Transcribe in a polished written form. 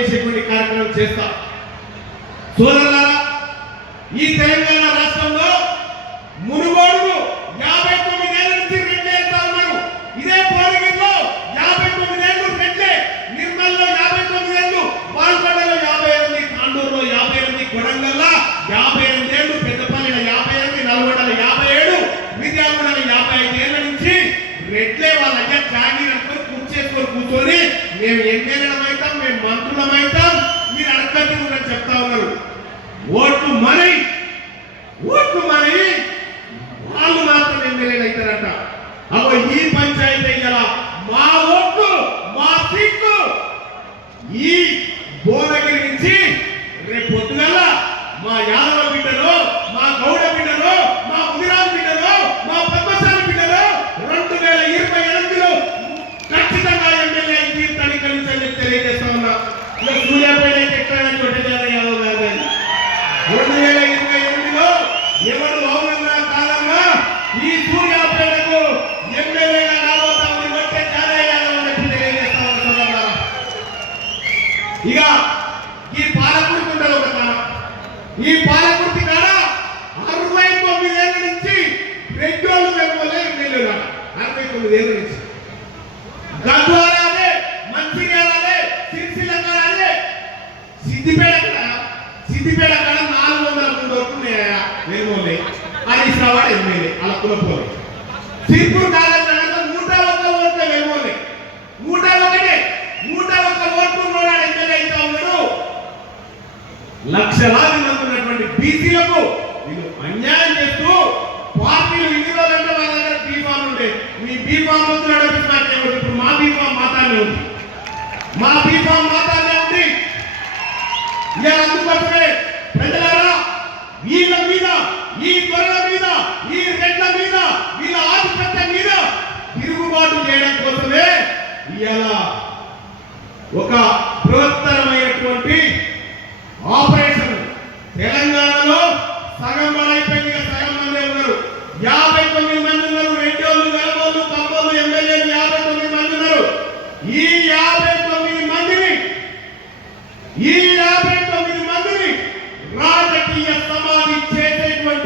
చేసేటువంటి కార్యక్రమం చేస్తా. సోదరులారా, ఈ తెలంగాణ రాష్ట్రంలో మునుగోడును 59 ఏళ్ల నుంచి రెడ్లే వెళ్తా ఉన్నారు. ఇదే భువనగిరిలో 59 ఏళ్ళు రెడ్లే, నిర్మల్లో 59 ఏళ్ళు, బాల్కొండలో 58, తాండూరులో 58, కొడంగల్లో 58 ఏళ్ళు, పెద్దపల్లిలో 58, నల్గొండలో 57, మిర్యాలగూడలో 55 ఏళ్ల నుంచి రెడ్లే వాళ్ళ అయ్యా జాగీర్ అనుకొని కూర్చేసుకొని కూర్చొని మేము ఎమ్మెల్యేలమైతాం, మేము మంత్రులమైతాం, మీరు అడగండి కూడా చెప్తా ఉన్నారు. ఓట్లు మరి వాళ్ళు మాత్రం ఎమ్మెల్యేలు అవుతారట. అగో ఈ పంచాయతీ గల మా ఓట్లు, మా సీట్లు ఈ భువనగిరి నుంచి రేపు పొద్దుగల మా యాదవ బిడ్డలు, మా గౌడ బిడ్డలు, మా ముదిరాజు బిడ్డలు, మా పద్మశాలి బిడ్డలు 2028లో ఖచ్చితంగా ఎమ్మెల్యే అయి తీర్థాన్ని కలిసి తెలియజేస్తా ఉన్నా. ఇలా సూర్యాపేట ఎక్కడైనా చోట యాదవ్ గారు 2028లో ఎవరు అవునన్నా కాలంగా ఈ సూర్యాపేటకు ఎమ్మెల్యేగా రాబోతా ఉంది వచ్చే జానయ్య యాదవ్ అని తెలియజేస్తా ఉన్నా. ఇక ఈ పాలకుర్తి ఉండదు ఒక కాలం. ఈ పాలకుర్తి కాడ 69 ఏళ్ల నుంచి రెడ్డోళ్ళు వెళ్ళే ఎమ్మెల్యేలు 69 ఏళ్ల నుంచి గద్వాల అదే, మంచిర్యాల అదే, సిరిసిల్ల కాడ అదే, సిద్దిపేట కాడ 403 వరకు వేమోలే అది శ్రవణ ఎమ్మెల్యే అలా కులపోలే. సిర్పూర్ కాలేజ్ 101 ఓట్ల వేమోలే, 101 ఓట్లు ఉన్నాడు ఎమ్మెల్యే అయితే ఉన్నాడు. లక్షలాది మంది ఉన్నటువంటి బీసీలకు వీళ్ళు అన్యాయం చేస్తూ పార్టీలు ఇన్ని రోజులంటే వాళ్ళ దగ్గర బీఫామ్ ఉండే, మీ బీఫామ్ ఇప్పుడు మా బీఫామ్ మాతానే ఉంది, మా బీఫామ్ మాతానే ఉంది. ఇలా అందుకోసమే ప్రజలారా వీళ్ళ మీద, ఈ గొర్రెల మీద, ఈ రెడ్ల మీద, వీళ్ళ ఆధిపత్యం మీద తిరుగుబాటు చేయడం కోసమే ఇలా ఒక బృహత్తరమైన